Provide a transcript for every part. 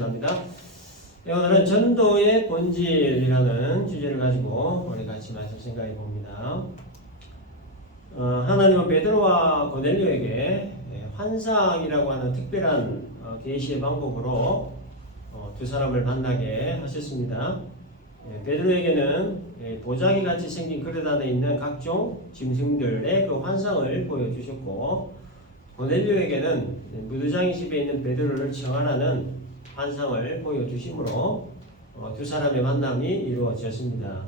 합니다. 오늘은 전도의 본질이라는 주제를 가지고 우리 같이 말씀 생각해 봅니다. 하나님은 베드로와 고넬료에게 환상이라고 하는 특별한 계시의 방법으로 두 사람을 만나게 하셨습니다. 베드로에게는 보자기 같이 생긴 그릇 안에 있는 각종 짐승들의 그 환상을 보여주셨고, 고넬료에게는 무두장이 집에 있는 베드로를 청하라는 환상을 보여주심으로 두 사람의 만남이 이루어졌습니다.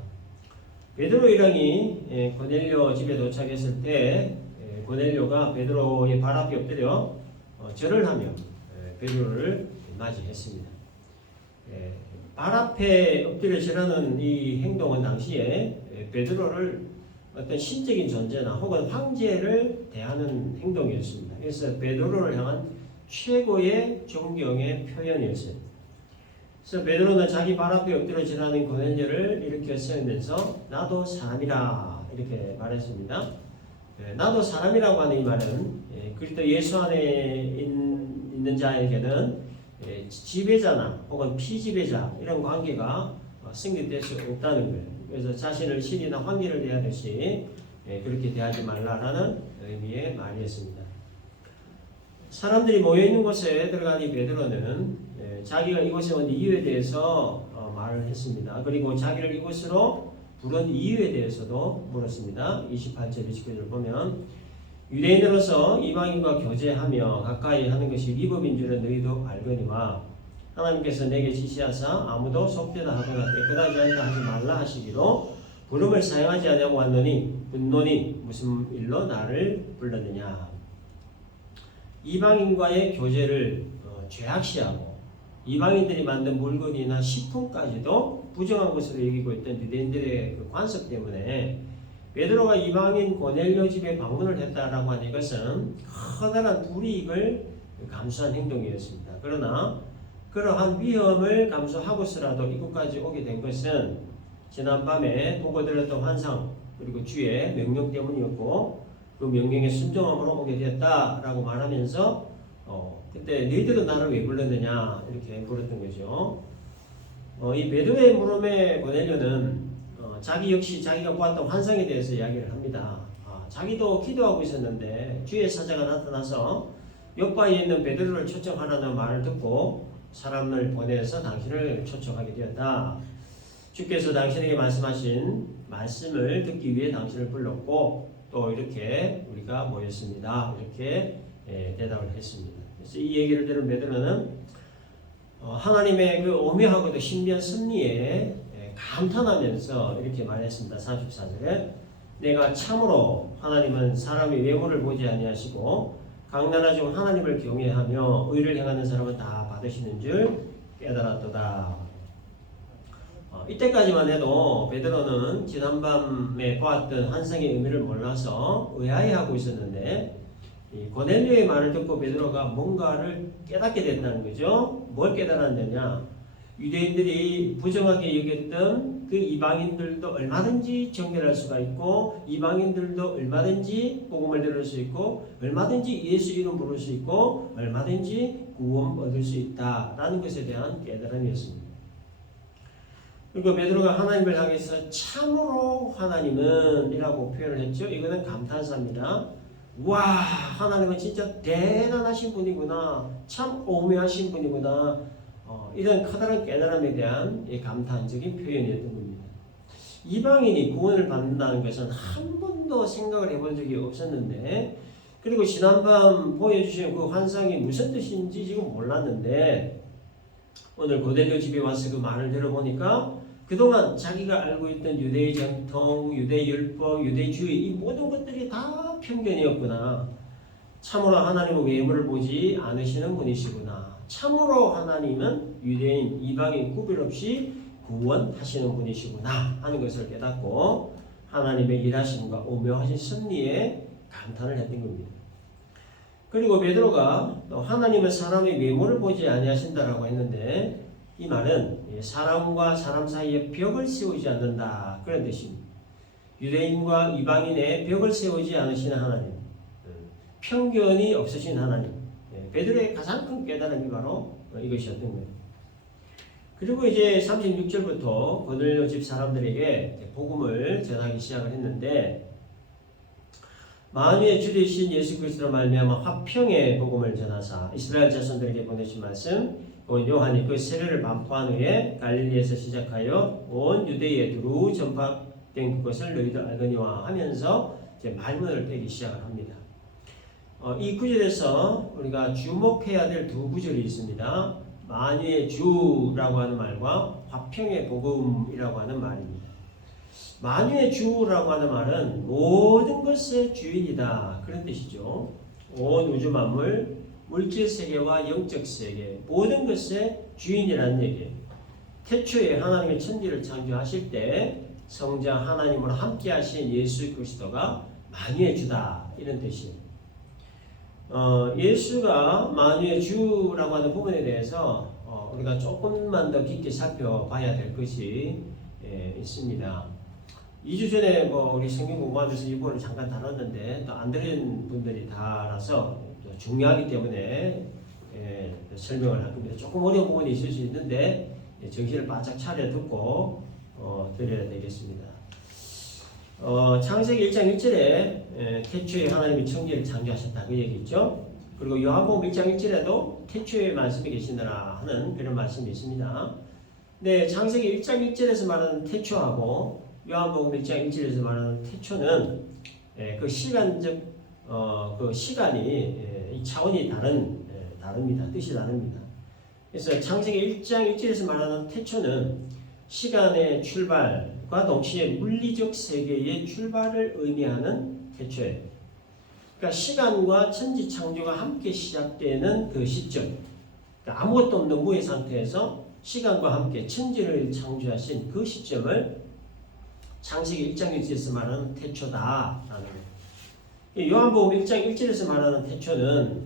베드로 일행이 고넬료 집에 도착했을 때 고넬료가 베드로의 발 앞에 엎드려 절을 하며 베드로를 맞이했습니다. 발 앞에 엎드려 절하는 이 행동은 당시에 베드로를 어떤 신적인 존재나 혹은 황제를 대하는 행동이었습니다. 그래서 베드로를 향한 최고의 존경의 표현이었어요. 그래서 베드로는 자기 발 앞에 엎드려 절하는 고넬료를 일으켜 세우면서 나도 사람이라 이렇게 말했습니다. 나도 사람이라고 하는 이 말은 그리스도 예수 안에 있는 자에게는 지배자나 혹은 피지배자 이런 관계가 성립될 수 없다는 거예요. 그래서 자신을 신이나 황제를 대하듯이 그렇게 대하지 말라라는 의미의 말이었습니다. 사람들이 모여있는 곳에 들어간 이 베드로는 자기가 이곳에 온 이유에 대해서 말을 했습니다. 그리고 자기를 이곳으로 부른 이유에 대해서도 물었습니다. 28절 29절을 보면 유대인으로서 이방인과 교제하며 가까이 하는 것이 위법인 줄은 너희도 알거니와 하나님께서 내게 지시하사 아무도 속되다 하거나 깨끗하지 않다 하지 말라 하시기로 부름을 사용하지 않냐고 왔노니 분노니 무슨 일로 나를 불렀느냐. 이방인과의 교제를 죄악시하고 이방인들이 만든 물건이나 식품까지도 부정한 것으로 여기고 있던 유대인들의 그 관습 때문에 베드로가 이방인 고넬료 집에 방문을 했다라고 하는 이것은 커다란 불이익을 감수한 행동이었습니다. 그러나 그러한 위험을 감수하고서라도 이곳까지 오게 된 것은 지난밤에 보고 들었던 환상 그리고 주의 명령 때문이었고 그 명령에 순종함으로 오게 되었다라고 말하면서 그때 너희들은 나를 왜 불렀느냐 이렇게 물었던 거죠. 이 베드로의 물음에 고넬료는 자기 역시 자기가 보았던 환상에 대해서 이야기를 합니다. 자기도 기도하고 있었는데 주의 사자가 나타나서 옆바위에 있는 베드로를 초청하라는 말을 듣고 사람을 보내서 당신을 초청하게 되었다. 주께서 당신에게 말씀하신 말씀을 듣기 위해 당신을 불렀고 또 이렇게 우리가 모였습니다. 이렇게 대답을 했습니다. 그래서 이 얘기를 들은 베드로는 하나님의 그 오묘하고도 신비한 섭리에 감탄하면서 이렇게 말했습니다. 34절에 내가 참으로 하나님은 사람의 외모를 보지 아니하시고 각 나라 중 하나님을 경외하며 의를 행하는 사람은 다 받으시는 줄 깨달았도다. 이때까지만 해도 베드로는 지난밤에 보았던 환상의 의미를 몰라서 의아해하고 있었는데 고넬료의 말을 듣고 베드로가 뭔가를 깨닫게 됐다는 거죠. 뭘 깨달았느냐? 유대인들이 부정하게 여겼던 그 이방인들도 얼마든지 정결할 수가 있고 이방인들도 얼마든지 복음을 들을 수 있고 얼마든지 예수 이름 부를 수 있고 얼마든지 구원 얻을 수 있다라는 것에 대한 깨달음이었습니다. 그리고 베드로가 하나님을 향해서 참으로 하나님은 이라고 표현을 했죠. 이거는 감탄사입니다. 와, 하나님은 진짜 대단하신 분이구나. 참 오묘하신 분이구나. 이런 커다란 깨달음에 대한 감탄적인 표현이었던 겁니다. 이방인이 구원을 받는다는 것은 한 번도 생각을 해본 적이 없었는데 그리고 지난밤 보여주신 그 환상이 무슨 뜻인지 지금 몰랐는데 오늘 고넬료 집에 와서 그 말을 들어보니까 그동안 자기가 알고 있던 유대의 전통, 유대 율법, 유대주의 이 모든 것들이 다 편견이었구나. 참으로 하나님은 외모를 보지 않으시는 분이시구나. 참으로 하나님은 유대인, 이방인 구별 없이 구원하시는 분이시구나 하는 것을 깨닫고 하나님의 일하심과 오묘하신 섭리에 감탄을 했던 겁니다. 그리고 베드로가 또 하나님은 사람의 외모를 보지 아니하신다라고 했는데 이 말은 사람과 사람 사이에 벽을 세우지 않는다 그런 뜻입니다. 유대인과 이방인의 벽을 세우지 않으시는 하나님, 편견이 없으신 하나님. 베드로의 가장 큰 깨달음이 바로 이것이었던 거예요. 그리고 이제 36절부터 고넬료 집 사람들에게 복음을 전하기 시작을 했는데 만유의 주 되신 예수 그리스도로 말미암아 화평의 복음을 전하사 이스라엘 자손들에게 보내신 말씀 곧 요한이 그 세례를 반포한 후에 갈릴리에서 시작하여 온 유대에 두루 전파된 그것을 너희도 알거니와 하면서 이제 말문을 떼기 시작을 합니다. 이 구절에서 우리가 주목해야 될 두 구절이 있습니다. 만유의 주라고 하는 말과 화평의 복음이라고 하는 말입니다. 만유의 주라고 하는 말은 모든 것의 주인이다 그런 뜻이죠. 온 우주 만물, 물질 세계와 영적 세계 모든 것의 주인이라는 얘기예요. 태초에 하나님의 천지를 창조하실 때 성자 하나님으로 함께 하신 예수 그리스도가 만유의 주다 이런 뜻이에요. 예수가 만유의 주라고 하는 부분에 대해서 우리가 조금만 더 깊게 살펴봐야 될 것이 있습니다. 2주 전에 우리 성경 공부하면서 이 부분을 잠깐 다뤘는데 또 안 들은 분들이 다라서 중요하기 때문에 설명을 할 겁니다. 조금 어려운 부분이 있을 수 있는데 정신을 바짝 차려 듣고 드려야 되겠습니다. 창세기 1장 1절에 태초에 하나님이 천지를 창조하셨다 그 얘기 있죠. 그리고 요한복음 1장 1절에도 태초에 말씀이 계시느라 하는 그런 말씀이 있습니다. 네, 창세기 1장 1절에서 말하는 태초하고 요한복음 1장 1절에서 말하는 태초는 그 시간적 그 시간이 이 차원이 다릅니다. 뜻이 다릅니다. 그래서 창세기 1장 1절에서 말하는 태초는 시간의 출발과 동시에 물리적 세계의 출발을 의미하는 태초예요. 그러니까 시간과 천지 창조가 함께 시작되는 그 시점, 그러니까 아무것도 없는 무의 상태에서 시간과 함께 천지를 창조하신 그 시점을 창세기 1장 1절에서 말하는 태초다라는 거예요. 요한복음 1장 1절에서 말하는 태초는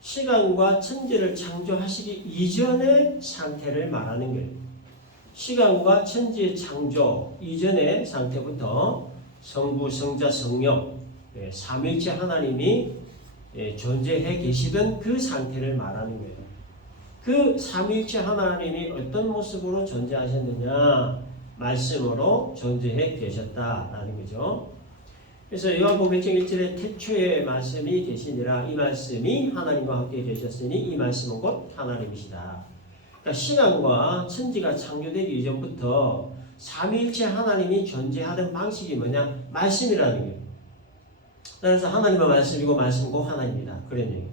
시간과 천지를 창조하시기 이전의 상태를 말하는 거예요. 시간과 천지의 창조 이전의 상태부터 성부, 성자, 성령 삼위일체 하나님이 존재해 계시던 그 상태를 말하는 거예요. 그 삼위일체 하나님이 어떤 모습으로 존재하셨느냐? 말씀으로 존재해 계셨다라는 거죠. 그래서 요한복음 1장 1절에 태초에 말씀이 계시니라 이 말씀이 하나님과 함께 계셨으니 이 말씀은 곧 하나님이시다. 그러니까 시간과 천지가 창조되기 이전부터 삼위일체 하나님이 존재하던 방식이 뭐냐? 말씀이라는 거예요. 따라서 하나님의 말씀이고 말씀은 곧 하나님이다. 그런 얘기예요.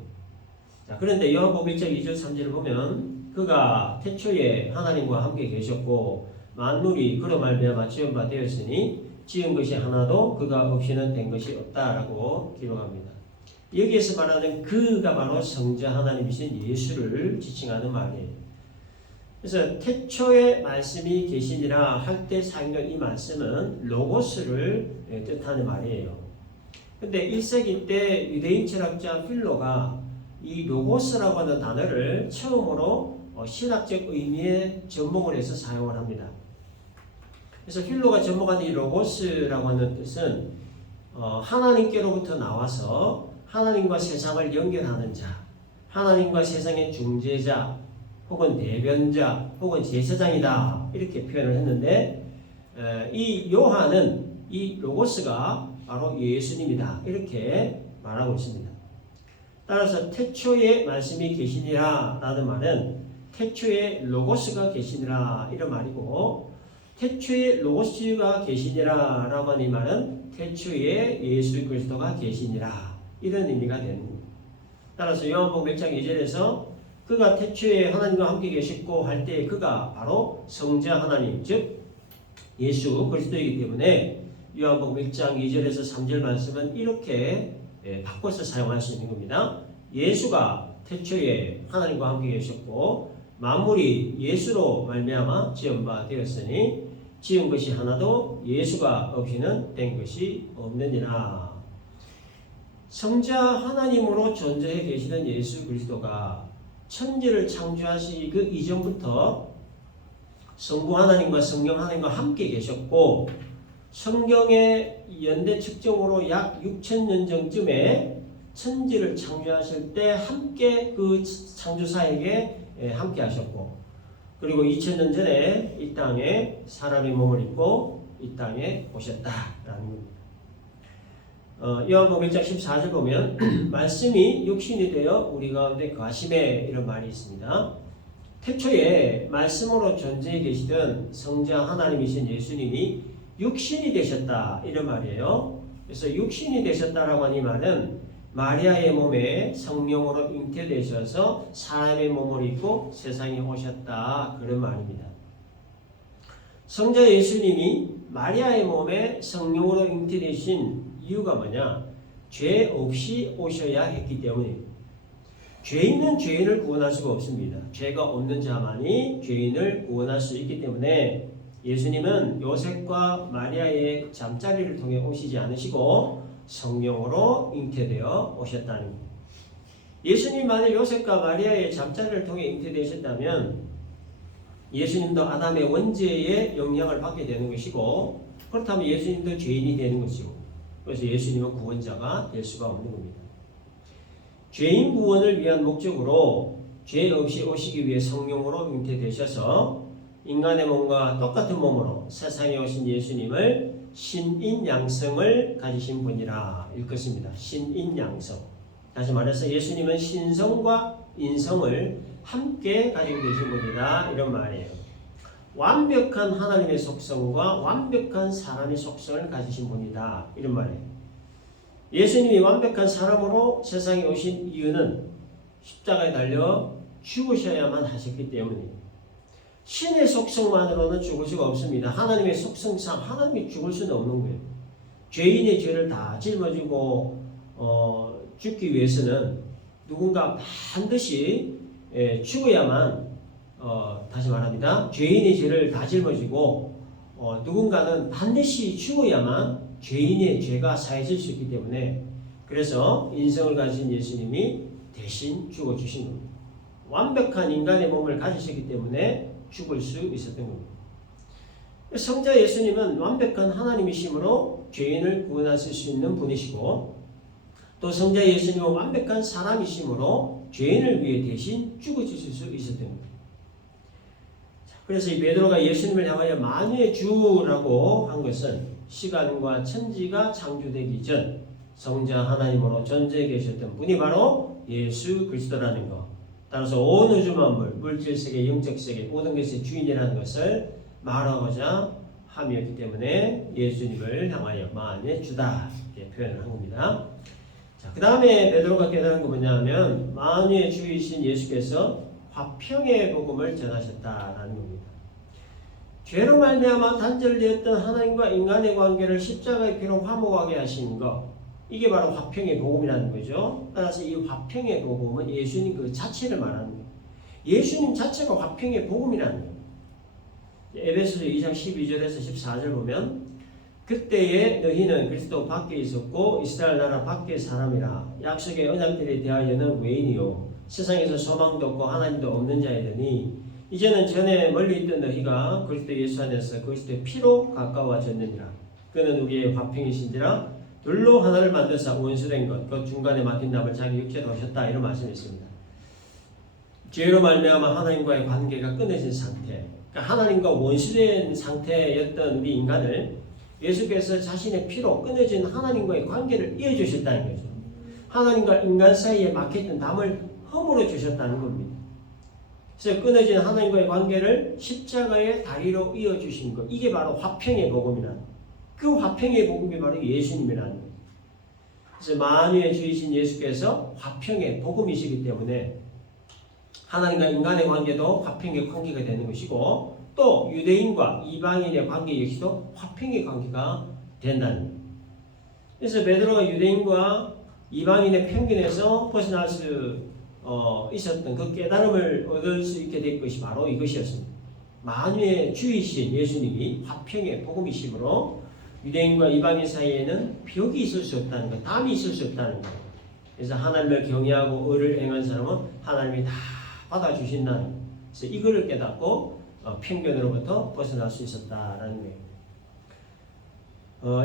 자, 그런데 요한복음 1장 2절 3절을 보면 그가 태초에 하나님과 함께 계셨고 만물이 그로 말미암아 지은 바 되었으니 지은 것이 하나도 그가 없이는 된 것이 없다라고 기록합니다. 여기에서 말하는 그가 바로 성자 하나님이신 예수를 지칭하는 말이에요. 그래서 태초에 말씀이 계시니라 할 때 사용된 이 말씀은 로고스를 뜻하는 말이에요. 근데 1세기 때 유대인 철학자 필로가 이 로고스라고 하는 단어를 처음으로 신학적 의미에 접목을 해서 사용을 합니다. 그래서 필로가 접목한 이 로고스라고 하는 뜻은 하나님께로부터 나와서 하나님과 세상을 연결하는 자, 하나님과 세상의 중재자, 혹은 대변자, 혹은 제사장이다 이렇게 표현을 했는데 이 요한은 이 로고스가 바로 예수님이다 이렇게 말하고 있습니다. 따라서 태초에 말씀이 계시니라 라는 말은 태초에 로고스가 계시니라 이런 말이고 태초에 로고스가 계시니라 라고 하는 이 말은 태초에 예수 그리스도가 계시니라 이런 의미가 되는 겁니다. 따라서 요한복음 1장 2절에서 그가 태초에 하나님과 함께 계셨고 할 때 그가 바로 성자 하나님 즉 예수 그리스도이기 때문에 요한복음 1장 2절에서 3절 말씀은 이렇게 바꿔서 사용할 수 있는 겁니다. 예수가 태초에 하나님과 함께 계셨고 만물이 예수로 말미암아 지은 바 되었으니 지은 것이 하나도 예수가 없이는 된 것이 없느니라. 성자 하나님으로 존재해 계시는 예수 그리스도가 천지를 창조하시기 그 이전부터 성부 하나님과 성령 하나님과 함께 계셨고 성경의 연대 측정으로 약 6,000년 전쯤에 천지를 창조하실 때 함께 그 창조사에게 함께 하셨고 그리고 2000년 전에 이 땅에 사람의 몸을 입고 이 땅에 오셨다라는 겁니다. 요한복음 1장 14절 보면 말씀이 육신이 되어 우리 가운데 거하심에 이런 말이 있습니다. 태초에 말씀으로 존재해 계시던 성자 하나님이신 예수님이 육신이 되셨다 이런 말이에요. 그래서 육신이 되셨다라고 하는 이 말은 마리아의 몸에 성령으로 잉태되셔서 사람의 몸을 입고 세상에 오셨다 그런 말입니다. 성자 예수님이 마리아의 몸에 성령으로 잉태되신 이유가 뭐냐? 죄 없이 오셔야 했기 때문입니다. 죄인은 죄인을 구원할 수가 없습니다. 죄가 없는 자만이 죄인을 구원할 수 있기 때문에 예수님은 요셉과 마리아의 잠자리를 통해 오시지 않으시고 성령으로 잉태되어 오셨다는 겁니다. 예수님 만약 요셉과 마리아의 잠자리를 통해 잉태되셨다면 예수님도 아담의 원죄의 영향을 받게 되는 것이고, 그렇다면 예수님도 죄인이 되는 것이고, 그래서 예수님은 구원자가 될 수가 없는 겁니다. 죄인 구원을 위한 목적으로 죄 없이 오시기 위해 성령으로 잉태되셔서 인간의 몸과 똑같은 몸으로 세상에 오신 예수님을 신인양성을 가지신 분이라 일컫습니다. 신인양성. 다시 말해서 예수님은 신성과 인성을 함께 가지고 계신 분이다 이런 말이에요. 완벽한 하나님의 속성과 완벽한 사람의 속성을 가지신 분이다 이런 말이에요. 예수님이 완벽한 사람으로 세상에 오신 이유는 십자가에 달려 죽으셔야만 하셨기 때문이에요. 신의 속성만으로는 죽을 수가 없습니다. 하나님의 속성상 하나님이 죽을 수는 없는 거예요. 죄인의 죄를 다 짊어지고 죽기 위해서는 누군가 반드시 죽어야만 다시 말합니다. 죄인의 죄를 다 짊어지고 누군가는 반드시 죽어야만 죄인의 죄가 사해질 수 있기 때문에 그래서 인성을 가진 예수님이 대신 죽어주신 겁니다. 완벽한 인간의 몸을 가지셨기 때문에 죽을 수 있었던 겁니다. 성자 예수님은 완벽한 하나님이시므로 죄인을 구원하실 수 있는 분이시고 또 성자 예수님은 완벽한 사람이시므로 죄인을 위해 대신 죽어주실 수 있었던 겁니다. 그래서 이 베드로가 예수님을 향하여 만유의 주라고 한 것은 시간과 천지가 창조되기 전 성자 하나님으로 존재해 계셨던 분이 바로 예수 그리스도라는 것. 따라서 온 우주 만물, 물질세계, 영적세계 모든 것의 주인이라는 것을 말하고자 함이었기 때문에 예수님을 향하여 만유의 주다 이렇게 표현을 한 겁니다. 자, 그 다음에 베드로가 깨달은 건 뭐냐면 만유의 주이신 예수께서 화평의 복음을 전하셨다라는 겁니다. 죄로 말미암아 단절되었던 하나님과 인간의 관계를 십자가의 피로 화목하게 하신 것, 이게 바로 화평의 복음이라는 거죠. 따라서 이 화평의 복음은 예수님 그 자체를 말하는 거예요. 예수님 자체가 화평의 복음이라는 거예요. 에베소서 2장 12절에서 14절 보면 그때에 너희는 그리스도 밖에 있었고 이스라엘 나라 밖의 사람이라 약속의 언약들에 대하여는 외인이요 세상에서 소망도 없고 하나님도 없는 자이더니 이제는 전에 멀리 있던 너희가 그리스도 예수 안에서 그리스도의 피로 가까워졌느니라. 그는 우리의 화평이신지라 둘로 하나를 만드사 원수된 것, 그 중간에 막힌 담을 자기 육체로 하셨다 이런 말씀이 있습니다. 죄로 말미암아 하나님과의 관계가 끊어진 상태, 그러니까 하나님과 원수된 상태였던 우리 인간을 예수께서 자신의 피로 끊어진 하나님과의 관계를 이어주셨다는 거죠. 하나님과 인간 사이에 막혔던 담을 허물어 주셨다는 겁니다. 그래서 끊어진 하나님과의 관계를 십자가의 다리로 이어주신 것, 이게 바로 화평의 복음이라는 그 화평의 복음이 바로 예수님이라는 거예요. 그래서 만유의 주이신 예수께서 화평의 복음이시기 때문에 하나님과 인간의 관계도 화평의 관계가 되는 것이고 또 유대인과 이방인의 관계 역시도 화평의 관계가 된다는 거예요. 그래서 베드로가 유대인과 이방인의 편견에서 벗어날 수 있었던 그 깨달음을 얻을 수 있게 될 것이 바로 이것이었습니다. 만유의 주이신 예수님이 화평의 복음이시므로 유대인과 이방인 사이에는 벽이 있을 수 없다는 것, 담이 있을 수 없다는 것. 그래서 하나님을 경외하고 의를 행한 사람은 하나님이 다 받아주신다는 것. 그래서 이거를 깨닫고 편견으로부터 벗어날 수 있었다라는 거예요.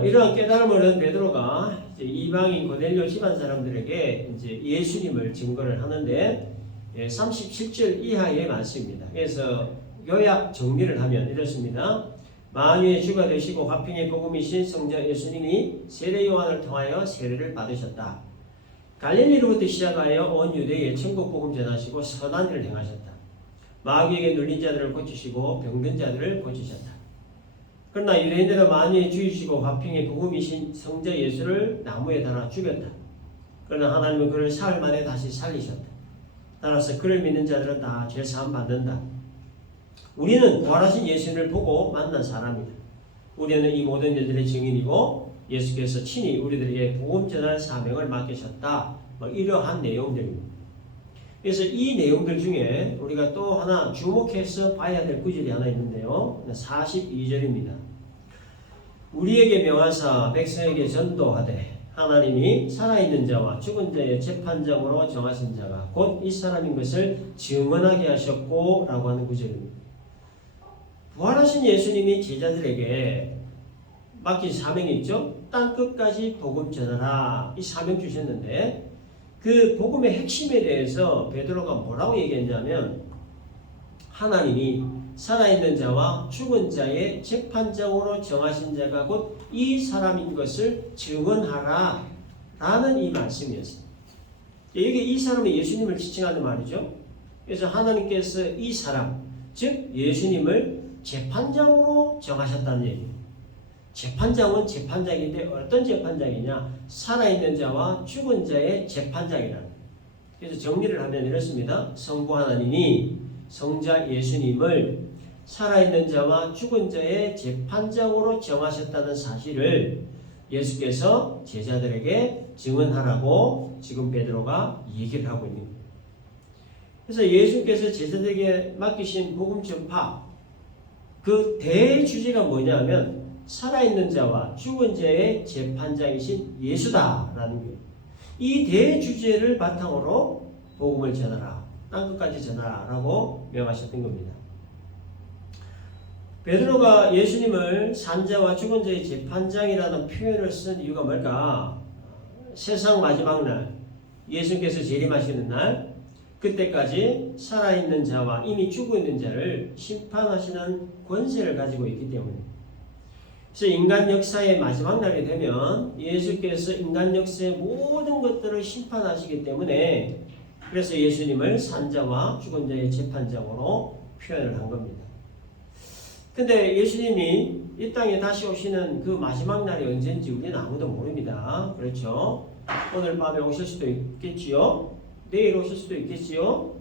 이러한 깨달음을 얻은 베드로가 이제 이방인 고넬료 집안 사람들에게 이제 예수님을 증거를 하는데 37절 이하의 말씀입니다. 그래서 요약 정리를 하면 이렇습니다. 만유의 주가 되시고 화평의 복음이신 성자 예수님이 세례 요한을 통하여 세례를 받으셨다. 갈릴리로부터 시작하여 온 유대에 천국 복음 전하시고 선한 일을 행하셨다. 마귀에게 눌린 자들을 고치시고 병든 자들을 고치셨다. 그러나 유대인들은 만유의 주이시고 화평의 복음이신 성자 예수를 나무에 달아 죽였다. 그러나 하나님은 그를 사흘 만에 다시 살리셨다. 따라서 그를 믿는 자들은 다 죄사함 받는다. 우리는 부활하신 예수님을 보고 만난 사람이다. 우리는 이 모든 일들의 증인이고 예수께서 친히 우리들에게 복음 전할 사명을 맡기셨다. 이러한 내용들입니다. 그래서 이 내용들 중에 우리가 또 하나 주목해서 봐야 될 구절이 하나 있는데요. 42절입니다. 우리에게 명하사 백성에게 전도하되 하나님이 살아있는 자와 죽은 자의 재판장으로 정하신 자가 곧 이 사람인 것을 증언하게 하셨고 라고 하는 구절입니다. 부활하신 예수님이 제자들에게 맡긴 사명이 있죠. 땅 끝까지 복음 전하라 이 사명 주셨는데 그 복음의 핵심에 대해서 베드로가 뭐라고 얘기했냐면 하나님이 살아있는 자와 죽은 자의 재판장으로 정하신 자가 곧 이 사람인 것을 증언하라 라는 이 말씀이었습니다. 이게 이 사람이 예수님을 지칭하는 말이죠. 그래서 하나님께서 이 사람 즉 예수님을 재판장으로 정하셨다는 얘기입니다. 재판장은 재판장인데 어떤 재판장이냐? 살아있는 자와 죽은 자의 재판장이라는 거예요. 그래서 정리를 하면 이렇습니다. 성부 하나님이 성자 예수님을 살아있는 자와 죽은 자의 재판장으로 정하셨다는 사실을 예수께서 제자들에게 증언하라고 지금 베드로가 얘기를 하고 있는 거예요. 그래서 예수께서 제자들에게 맡기신 복음 전파 그 대주제가 뭐냐면 살아있는 자와 죽은 자의 재판장이신 예수다라는 거예요. 이 대주제를 바탕으로 복음을 전하라. 땅끝까지 전하라라고 명하셨던 겁니다. 베드로가 예수님을 산자와 죽은 자의 재판장이라는 표현을 쓴 이유가 뭘까? 세상 마지막 날 예수께서 재림하시는 날 그때까지 살아있는 자와 이미 죽어 있는 자를 심판하시는 권세를 가지고 있기 때문에 그래서 인간 역사의 마지막 날이 되면 예수께서 인간 역사의 모든 것들을 심판하시기 때문에 그래서 예수님을 산자와 죽은 자의 재판장으로 표현을 한 겁니다. 근데 예수님이 이 땅에 다시 오시는 그 마지막 날이 언제인지 우리는 아무도 모릅니다. 그렇죠? 오늘 밤에 오실 수도 있겠지요? 내일 오실 수도 있겠지요?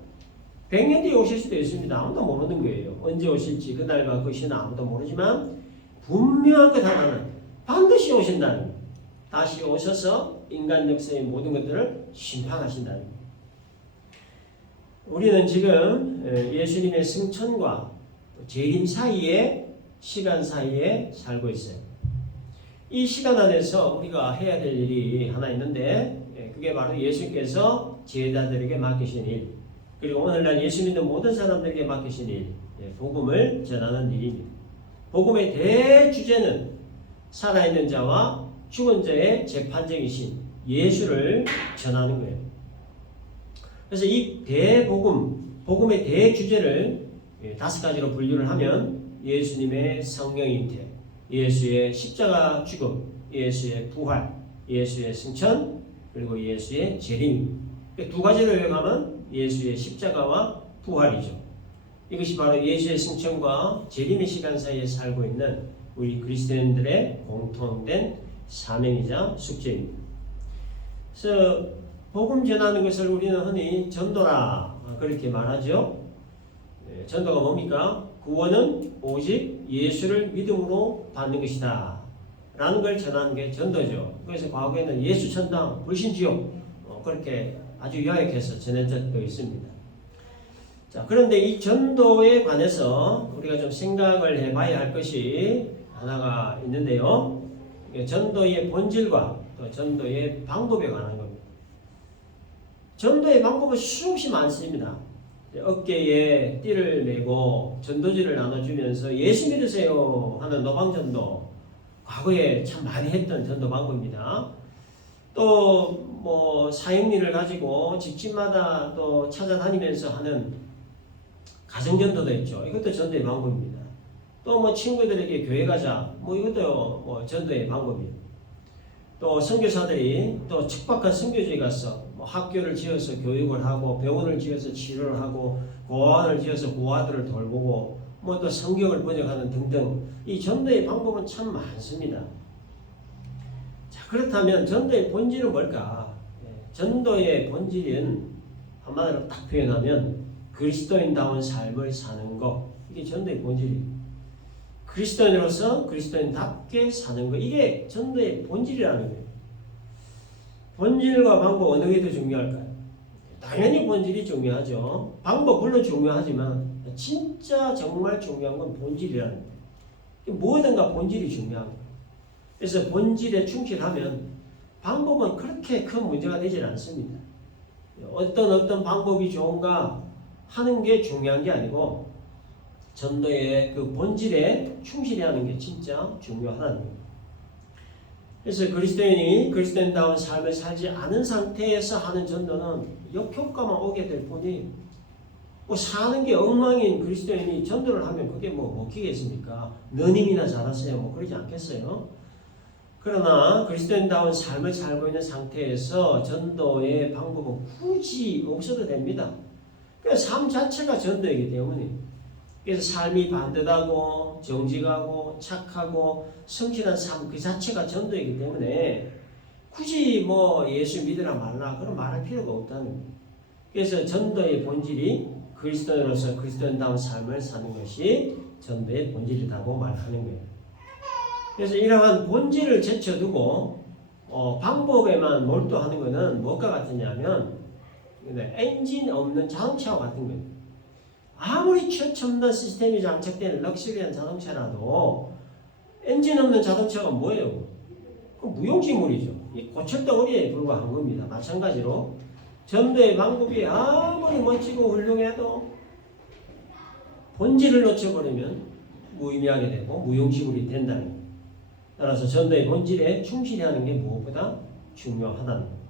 100년 뒤에 오실 수도 있습니다. 아무도 모르는 거예요. 언제 오실지 그날과 그 시는 아무도 모르지만 분명한 것 하나는 반드시 오신다는 거예요. 다시 오셔서 인간 역사의 모든 것들을 심판하신다는 거예요. 우리는 지금 예수님의 승천과 재림 사이에 시간 사이에 살고 있어요. 이 시간 안에서 우리가 해야 될 일이 하나 있는데 그게 바로 예수께서 제자들에게 맡기신 일 그리고 오늘날 예수 믿는 모든 사람들에게 맡기신 일 복음을 전하는 일입니다. 복음의 대주제는 살아있는 자와 죽은 자의 재판장이신 예수를 전하는 거예요. 그래서 이 복음의 대주제를 5가지로 분류를 하면 예수님의 성령 잉태, 예수의 십자가 죽음, 예수의 부활, 예수의 승천, 그리고 예수의 재림. 2가지로 요약하면 예수의 십자가와 부활이죠. 이것이 바로 예수의 승천과 재림의 시간 사이에 살고 있는 우리 그리스도인들의 공통된 사명이자 숙제입니다. 그래서 복음 전하는 것을 우리는 흔히 전도라 그렇게 말하죠. 전도가 뭡니까? 구원은 오직 예수를 믿음으로 받는 것이다 라는 걸 전하는 게 전도죠. 그래서 과거에는 예수 천당, 불신 지옥 그렇게 아주 요약해서 전한 적도 있습니다. 자, 그런데 이 전도에 관해서 우리가 좀 생각을 해봐야 할 것이 하나가 있는데요. 전도의 본질과 또 전도의 방법에 관한 겁니다. 전도의 방법은 수없이 많습니다. 어깨에 띠를 메고 전도지를 나눠주면서 예수 믿으세요 하는 노방전도 과거에 참 많이 했던 전도 방법입니다. 또 뭐 사역리를 가지고 집집마다 또 찾아다니면서 하는 가정전도도 있죠. 이것도 전도의 방법입니다. 또 뭐 친구들에게 교회 가자. 뭐 이것도 뭐 전도의 방법이에요. 또 선교사들이 또 척박한 선교지에 가서 뭐 학교를 지어서 교육을 하고 병원을 지어서 치료를 하고 고아원을 지어서 고아들을 돌보고 뭐 또 성경을 번역하는 등등 이 전도의 방법은 참 많습니다. 자, 그렇다면 전도의 본질은 뭘까? 전도의 본질은 한마디로 딱 표현하면 그리스도인다운 삶을 사는 것. 이게 전도의 본질이에요. 그리스도인으로서 그리스도인답게 사는 것. 이게 전도의 본질이라는 거예요. 본질과 방법 어느 게 더 중요할까요? 당연히 본질이 중요하죠. 방법 물론 중요하지만 진짜 정말 중요한 건 본질이라는 거예요. 무엇인가 본질이 중요한 거예요. 그래서 본질에 충실하면 방법은 그렇게 큰 문제가 되질 않습니다. 어떤 방법이 좋은가 하는 게 중요한 게 아니고 전도의 그 본질에 충실히 하는 게 진짜 중요하다는 거예요. 그래서 그리스도인이 그리스도인다운 삶을 살지 않은 상태에서 하는 전도는 역효과만 오게 될 뿐이에요. 뭐 사는 게 엉망인 그리스도인이 전도를 하면 그게 뭐 먹히겠습니까? 너님이나 잘하세요. 뭐 그러지 않겠어요? 그러나 그리스도인다운 삶을 살고 있는 상태에서 전도의 방법은 굳이 없어도 됩니다. 그러니까 삶 자체가 전도이기 때문에 그래서 삶이 반듯하고 정직하고 착하고 성실한 삶 그 자체가 전도이기 때문에 굳이 뭐 예수 믿으라 말라 그런 말할 필요가 없다는 거예요. 그래서 전도의 본질이 그리스도인으로서 그리스도인다운 삶을 사는 것이 전도의 본질이라고 말하는 거예요. 그래서 이러한 본질을 제쳐두고 방법에만 몰두하는 것은 무엇과 같으냐면 엔진 없는 자동차와 같은 거예요. 아무리 최첨단 시스템이 장착된 럭셔리한 자동차라도 엔진 없는 자동차가 뭐예요? 무용지물이죠. 고철덩어리에 불과한 겁니다. 마찬가지로 전도의 방법이 아무리 멋지고 훌륭해도 본질을 놓쳐버리면 무의미하게 되고 무용지물이 된다는 거예요. 따라서 전도의 본질에 충실히 하는 게 무엇보다 중요하다는 거예요.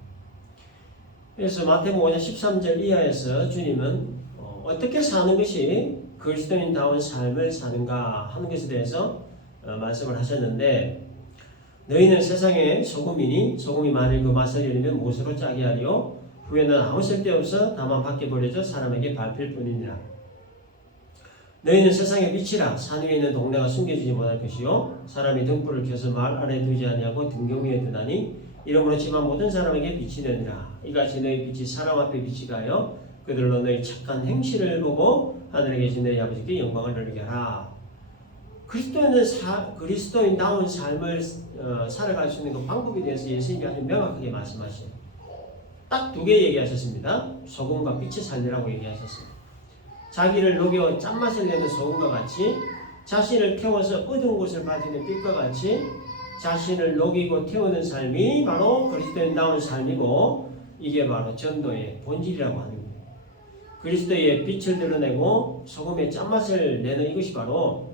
그래서 마태복음 5장 13절 이하에서 주님은 어떻게 사는 것이 그리스도인다운 삶을 사는가 하는 것에 대해서 말씀을 하셨는데 너희는 세상의 소금이니 소금이 만일 그 맛을 잃으면 무엇으로 짜게 하리요? 후에는 아무 쓸데없어 다만 밖에 버려져 사람에게 밟힐 뿐이니라. 너희는 세상의 빛이라. 산 위에 있는 동네가 숨겨지지 못할 것이요 사람이 등불을 켜서 말 아래 두지 아니하고 등경 위에 두나니 이러므로 집안 모든 사람에게 빛이 되니라. 이같이 너희 빛이 사람 앞에 빛이 가요 그들로 너희 착한 행실을 보고 하늘에 계신 너희 아버지께 영광을 돌리게 하라. 그리스도인다운 삶을 살아갈 수 있는 그 방법에 대해서 예수님이 아주 명확하게 말씀하셔요. 딱 두 개 얘기하셨습니다. 소금과 빛이 살리라고 얘기하셨어요. 자기를 녹여 짠맛을 내는 소금과 같이 자신을 태워서 어두운 곳을 밝히는 빛과 같이 자신을 녹이고 태우는 삶이 바로 그리스도인다운 삶이고 이게 바로 전도의 본질이라고 하는 거예요. 그리스도의 빛을 드러내고 소금의 짠맛을 내는 이것이 바로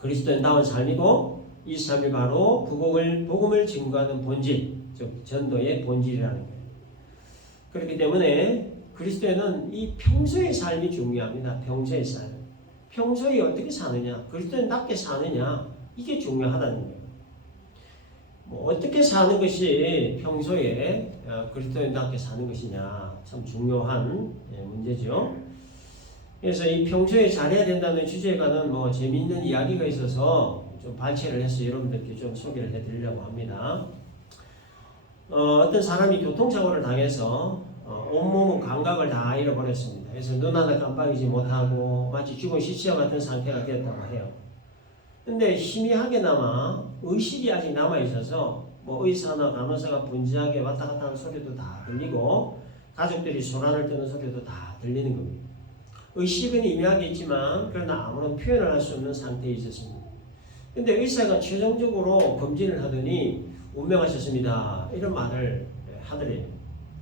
그리스도인다운 삶이고 이 삶이 바로 복음을 증거하는 본질, 즉 전도의 본질이라는 거예요. 그렇기 때문에 그리스도인은 이 평소의 삶이 중요합니다. 평소의 삶. 평소에 어떻게 사느냐, 그리스도인답게 사느냐 이게 중요하다는 거예요. 뭐 어떻게 사는 것이 평소에 그리스도인답게 사는 것이냐 참 중요한 문제죠. 그래서 이 평소에 잘해야 된다는 주제에 관한 뭐 재미있는 이야기가 있어서 좀 발췌를 해서 여러분들께 좀 소개를 해드리려고 합니다. 어떤 사람이 교통사고를 당해서 온몸은 감각을 다 잃어버렸습니다. 그래서 눈 하나 깜빡이지 못하고 마치 죽은 시체와 같은 상태가 되었다고 해요. 근데 희미하게나마 의식이 아직 남아있어서 뭐 의사나 간호사가 분주하게 왔다 갔다 하는 소리도 다 들리고 가족들이 소란을 뜨는 소리도 다 들리는 겁니다. 의식은 희미하게 있지만 그러나 아무런 표현을 할 수 없는 상태에 있었습니다. 근데 의사가 최종적으로 검진을 하더니 운명하셨습니다. 이런 말을 하더래요.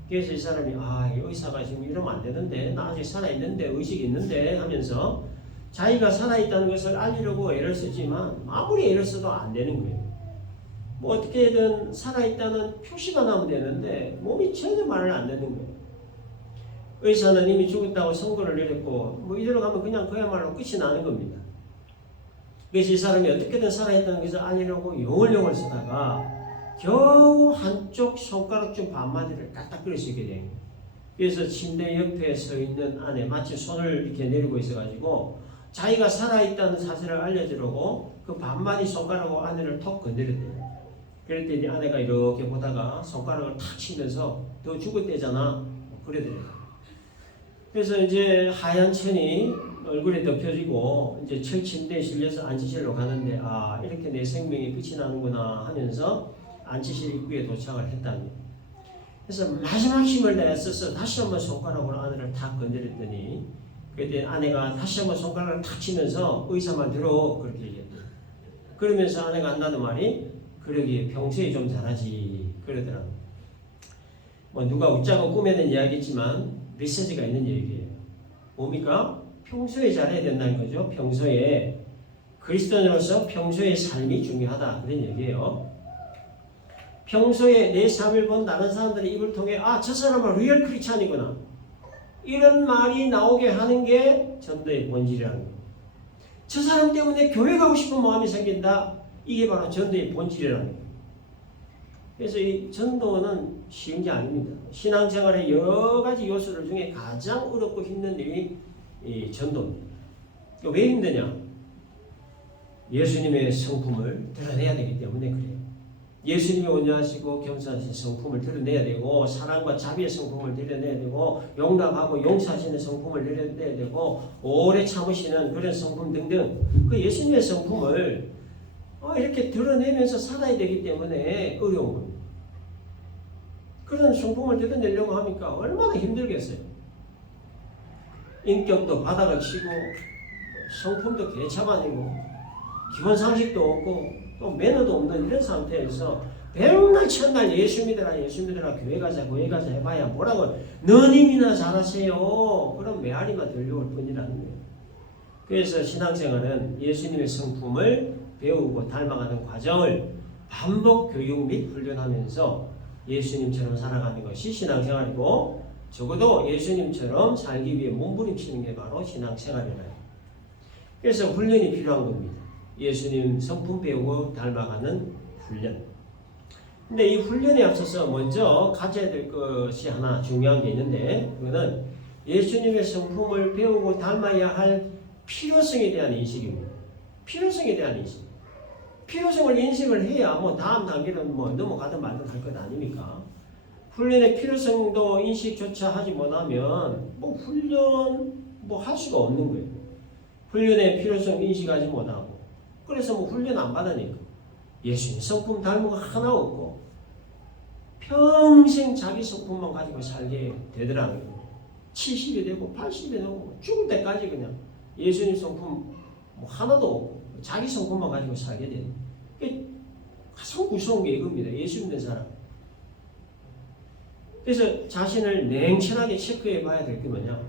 그래서 이 사람이 이 의사가 지금 이러면 안 되는데 나 아직 살아있는데 의식이 있는데 하면서 자기가 살아있다는 것을 알리려고 애를 쓰지만 아무리 애를 써도 안 되는 거예요. 뭐 어떻게든 살아있다는 표시만 하면 되는데 몸이 전혀 말을 안 듣는 거예요. 의사는 이미 죽었다고 선고를 내렸고 뭐 이대로 가면 그냥 그야말로 끝이 나는 겁니다. 그래서 이 사람이 어떻게든 살아있다는 것을 알리려고 용을 쓰다가 겨우 한쪽 손가락쯤 반마디를 까딱거릴 수 있게 돼요. 그래서 침대 옆에 서 있는 아내, 마치 손을 이렇게 내리고 있어가지고 자기가 살아있다는 사실을 알려주려고 그 반마디 손가락으로 아내를 톡 건드렸대요. 그랬더니 아내가 이렇게 보다가 손가락을 탁 치면서 너 죽을 때잖아 그러더래요. 그래서 이제 하얀 천이 얼굴에 덮여지고 이제 철침대에 실려서 안치실로 가는데 아 이렇게 내 생명이 끝이 나는구나 하면서 안치실 입구에 도착을 했답니다. 그래서 마지막 힘을 다해서 다시 한번 손가락으로 아내를 탁 건드렸더니 그때 아내가 다시 한번 손가락을 탁 치면서 의사 말 들어 그렇게 얘기했대요. 그러면서 아내가 한다는 말이 그러기에 평소에 좀 잘하지 그러더라고요. 뭐 누가 웃자고 꾸며낸 이야기지만 메시지가 있는 얘기예요. 뭡니까? 평소에 잘해야 된다는 거죠. 평소에 그리스도인으로서 평소의 삶이 중요하다 그런 얘기예요. 평소에 내 삶을 본 다른 사람들의 입을 통해 아, 저 사람은 리얼 크리스찬이구나 이런 말이 나오게 하는 게 전도의 본질이라는 거예요. 저 사람 때문에 교회 가고 싶은 마음이 생긴다. 이게 바로 전도의 본질이라는 거예요. 그래서 이 전도는 쉬운 게 아닙니다. 신앙생활의 여러 가지 요소들 중에 가장 어렵고 힘든 일이 이 전도입니다. 왜 힘드냐? 예수님의 성품을 드러내야 되기 때문에 그래요. 예수님이 온유하시고 겸손하신 성품을 드러내야 되고 사랑과 자비의 성품을 드러내야 되고 용납하고 용서하시는 성품을 드러내야 되고 오래 참으시는 그런 성품 등등 그 예수님의 성품을 이렇게 드러내면서 살아야 되기 때문에 어려운 겁니다. 그런 성품을 드러내려고 하니까 얼마나 힘들겠어요. 인격도 바닥을 치고 성품도 개차반이고 기본 상식도 없고 또 매너도 없는 이런 상태에서 맨날 첫날 예수 믿어라 교회 가자 해봐야 뭐라고 너님이나 잘하세요. 그럼 메아리만 들려올 뿐이라는 거예요. 그래서 신앙생활은 예수님의 성품을 배우고 닮아가는 과정을 반복 교육 및 훈련하면서 예수님처럼 살아가는 것이 신앙생활이고 적어도 예수님처럼 살기 위해 몸부림치는 게 바로 신앙생활이라요. 그래서 훈련이 필요한 겁니다. 예수님 성품 배우고 닮아가는 훈련. 근데 이 훈련에 앞서서 먼저 가져야 될 것이 하나 중요한 게 있는데 그거는 예수님의 성품을 배우고 닮아야 할 필요성에 대한 인식입니다. 필요성에 대한 인식. 필요성을 인식을 해야 뭐 다음 단계는 뭐 넘어가든 말든 할 것 아닙니까? 훈련의 필요성도 인식조차 하지 못하면 뭐 훈련 뭐 할 수가 없는 거예요. 훈련의 필요성 인식하지 못하고 그래서 뭐 훈련 안 받으니까 예수님 성품 닮은 거 하나 없고 평생 자기 성품만 가지고 살게 되더라고요. 70이 되고 80이 되고 죽을 때까지 그냥 예수님 성품 뭐 하나도 없고 자기 성품만 가지고 살게 돼요. 가장 무서운 게 이겁니다. 예수 믿는 사람. 그래서 자신을 냉철하게 체크해 봐야 될 게 뭐냐?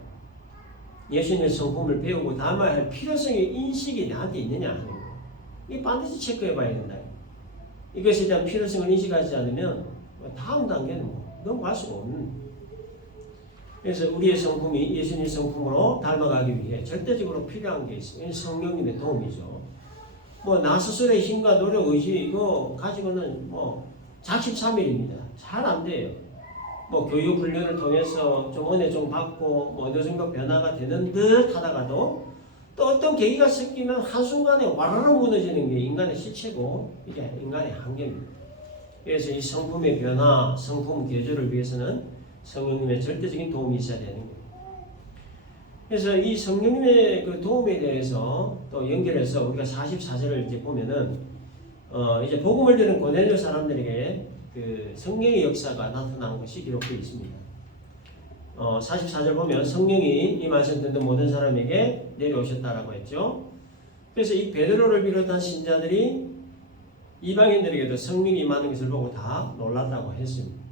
예수님의 성품을 배우고 닮아야 할 필요성의 인식이 나한테 있느냐 하는 거예요. 이 반드시 체크해 봐야 된다. 이것에 대한 필요성을 인식하지 않으면 다음 단계는 뭐 넘어갈 수가 없는. 그래서 우리의 성품이 예수님 성품으로 닮아가기 위해 절대적으로 필요한 게 있어요. 성령님의 도움이죠. 뭐 나 스스로의 힘과 노력, 의지 이거 가지고는 뭐 작심삼일입니다. 잘 안 돼요. 뭐 교육 훈련을 통해서 좀 은혜 좀 받고 뭐 어느 정도 변화가 되는 듯 하다가도 또 어떤 계기가 생기면 한순간에 와르르 무너지는 게 인간의 실체고 이게 인간의 한계입니다. 그래서 이 성품의 변화, 성품 개조를 위해서는 성령님의 절대적인 도움이 있어야 되는 거예요. 그래서 이 성령님의 그 도움에 대해서 또 연결해서 우리가 44절을 이제 보면은 이제 복음을 들은 고넬료 사람들에게 그 성령의 역사가 나타난 것이 기록되어 있습니다. 44절 보면 성령이 이 말씀 듣는 모든 사람에게 내려오셨다라고 했죠. 그래서 이 베드로를 비롯한 신자들이 이방인들에게도 성령이 임하는 것을 보고 다 놀랐다고 했습니다.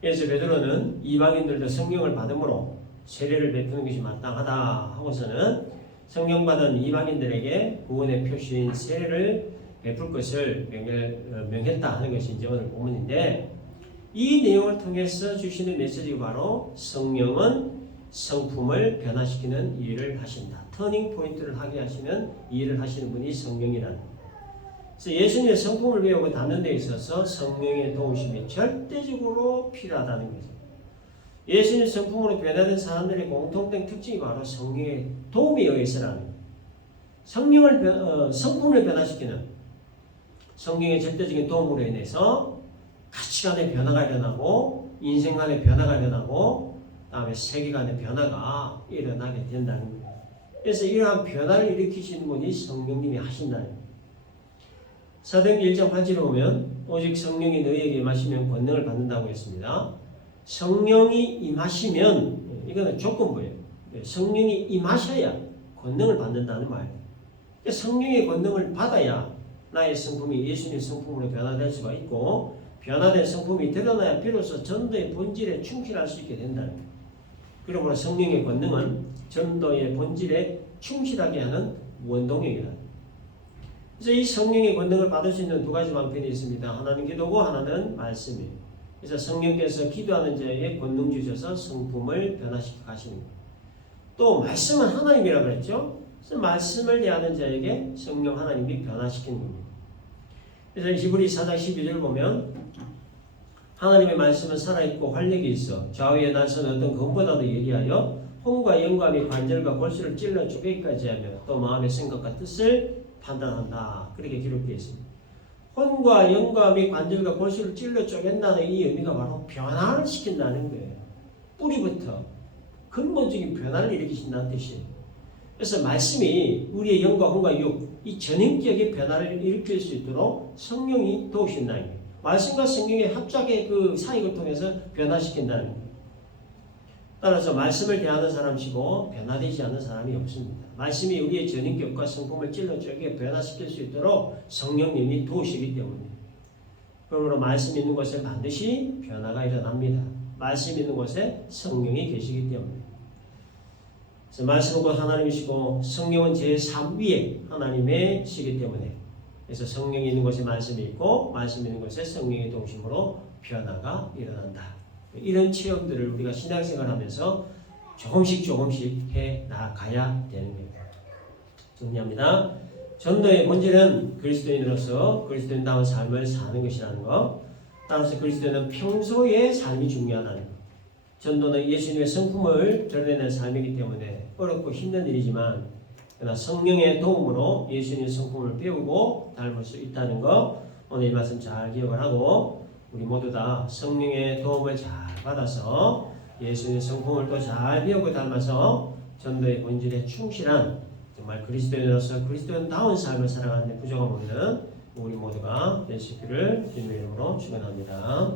그래서 베드로는 이방인들도 성령을 받음으로 세례를 베푸는 것이 마땅하다 하고서는 성령 받은 이방인들에게 구원의 표시인 세례를 베풀 것을 명했다 하는 것이 이제 오늘 본문인데 이 내용을 통해서 주시는 메시지가 바로 성령은 변화시키는 일을 하신다. 터닝 포인트를 하게 하시는 일을 하시는 분이 성령이라는. 그래서 예수님의 성품을 배우고 다는 데 있어서 성령의 도우심이 절대적으로 필요하다는 거죠. 예수님 성품으로 변화된 사람들의 공통된 특징이 바로 성령의 도움에 의해서라는 거예요. 성품을 변화시키는 성령의 절대적인 도움으로 인해서 가치관의 변화가 일어나고 인생관의 변화가 일어나고 다음에 세계관의 변화가 일어나게 된다는 거예요. 그래서 이러한 변화를 일으키시는 분이 성령님이 하신다는 거예요. 사도행전 1장 8절에 보면 오직 성령이 너희에게 임하시면 권능을 받는다고 했습니다. 성령이 임하시면 이거는 조건부예요. 성령이 임하셔야 권능을 받는다는 말이에요. 성령의 권능을 받아야 나의 성품이 예수님의 성품으로 변화될 수가 있고 변화된 성품이 드러나야 비로소 전도의 본질에 충실할 수 있게 된다는 거예요. 그러므로 성령의 권능은 전도의 본질에 충실하게 하는 원동력이다. 그래서 이 성령의 권능을 받을 수 있는 두 가지 방편이 있습니다. 하나는 기도고 하나는 말씀이에요. 그래서 성령께서 기도하는 자에게 권능 주셔서 성품을 변화시켜 가시는 거예요. 또 말씀은 하나님이라고 그랬죠. 그래서 말씀을 대하는 자에게 성령 하나님이 변화시키는 겁니다. 그래서 히브리 4장 12절 보면 하나님의 말씀은 살아있고 활력이 있어 좌우의 날선 어떤 검보다도 예리하여 혼과 영과 및 관절과 골수를 찔러 쪼개기까지 하며 또 마음의 생각과 뜻을 판단한다. 그렇게 기록되어 있습니다. 혼과 영과 및 관절과 골수를 찔러 쪼갠다는 이 의미가 바로 변화를 시킨다는 거예요. 뿌리부터 근본적인 변화를 일으키신다는 뜻이에요. 그래서 말씀이 우리의 영과 혼과 육, 이 전인격의 변화를 일으킬 수 있도록 성령이 도우신다는 거예요. 말씀과 성령의 합작의 그 사역을 통해서 변화시킨다는 거예요. 따라서 말씀을 대하는 사람이시고 변화되지 않는 사람이 없습니다. 말씀이 우리의 전인격과 성품을 찔러 쪼개 변화시킬 수 있도록 성령님이 도우시기 때문에 그러므로 말씀 있는 곳에 반드시 변화가 일어납니다. 말씀 있는 곳에 성령이 계시기 때문에 그래서 말씀은 곧 하나님이시고 성령은 제3위의 하나님의 시기 때문에 그래서 성령이 있는 곳에 말씀이 있고 말씀 있는 곳에 성령의 동심으로 변화가 일어난다. 이런 체험들을 우리가 신앙생활하면서 조금씩 해 나가야 되는 겁니다. 정리합니다. 전도의 본질은 그리스도인으로서 그리스도인다운 삶을 사는 것이라는 것. 따라서 그리스도인은 평소의 삶이 중요하다는 것. 전도는 예수님의 성품을 드러내는 삶이기 때문에 어렵고 힘든 일이지만 그러나 성령의 도움으로 예수님의 성품을 배우고 닮을 수 있다는 것. 오늘 이 말씀 잘 기억을 하고 우리 모두 다 성령의 도움을 잘 받아서 예수님의 성품을 또 잘 배우고 닮아서 전도의 본질에 충실한 정말 그리스도인으로서 그리스도인다운 삶을 살아가는 데 부족함 없는 우리 모두가 될 수 있기를 주님의 이름으로 축원합니다.